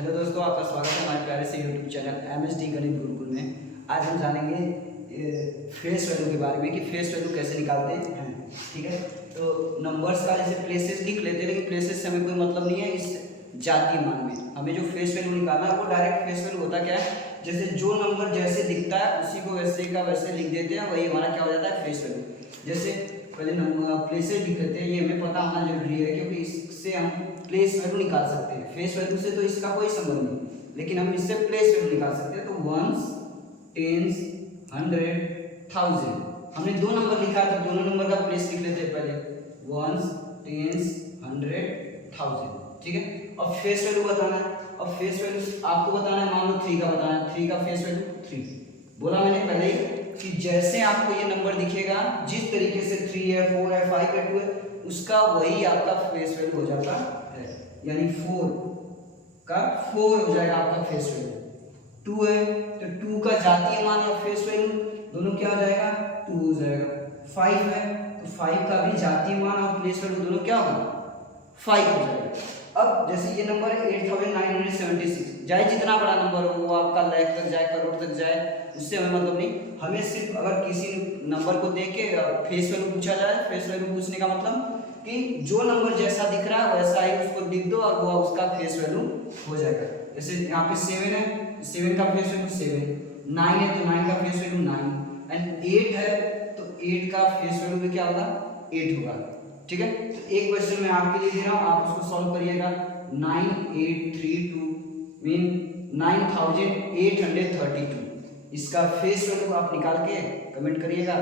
Hello दोस्तों, आपका स्वागत है हमारे प्यारे से यूट्यूब चैनल MSD गणित गुरुकुल में। आज हम जानेंगे फेस वैल्यू के बारे में कि फेस वैल्यू कैसे निकालते हैं। ठीक है, तो नंबर्स का जैसे प्लेसेस लिख लेते हैं, लेकिन प्लेसेस से हमें कोई मतलब नहीं है। इस जातीय मान में हमें जो फेस वैल्यू निकालना है वो डायरेक्ट फेस वैल्यू होता क्या है, जैसे जो नंबर जैसे दिखता है उसी को वैसे का वैसे लिख देते हैं, वही हमारा क्या हो जाता है, फेस वैल्यू। जैसे पहले प्लेसेस लिख लेते हैं, ये हमें पता होना जरूरी है क्योंकि इससे हम प्लेस वैल्यू निकाल सकते हैं। फेस वैल्यू से तो इसका कोई संबंध नहीं, लेकिन हम इससे प्लेस वैल्यू निकाल सकते हैं। तो वंस, टेंस, 100, 1000 हमने दो नंबर लिखा है तो दोनों नंबर का प्लेस लिख लेते हैं पहले। Ones, tens, 100, 1000। ठीक है, अब फेस वैल्यू बताना है। अब फेस वैल्यू आपको बताना है, मान लो 3 का बताना है। 3 का फेस वैल्यू 3 बोला मैंने पहले ही कि जैसे आपको ये नंबर दिखेगा, जिस तरीके से 3 है, 4 है, 5 है, 2 है, उसका वही आपका फेस वैल्यू हो जाता है। यानी 4 का 4 हो जाएगा आपका फेस वैल्यू। 2 है तो 2 का जातीय मान या फेस वैल्यू दोनों क्या हो जाएगा, 2 हो जाएगा। 5 है तो 5 का भी जातीय मान और प्लेस वैल्यू दोनों क्या होगा, 5 हो जाएगा। अब जैसे ये नंबर है 8976, चाहे जितना बड़ा नंबर हो, वो आपका लाख तक जाए, करोड़ तक जाए, उससे हमें मतलब नहीं। हमें सिर्फ अगर किसी नंबर को देख के फेस वैल्यू पूछा जाए, फेस वैल्यू पूछने का मतलब कि जो नंबर जैसा दिख रहा है वैसा ही उसको लिख दो और वो उसका फेस वैल्यू हो जाएगा। जैसे यहाँ पे 7 है, 7 का फेस वैल्यू 7, 9 है तो 9 का फेस वैल्यू 9, एंड 8 है तो 8 का फेस वैल्यू भी क्या होगा, 8 होगा। ठीक है, तो एक क्वेश्चन मैं आपके लिए दे रहा हूँ, आप उसको सॉल्व करिएगा। 9832 मीन 9832, इसका फेस वैल्यू आप निकाल के कमेंट करिएगा।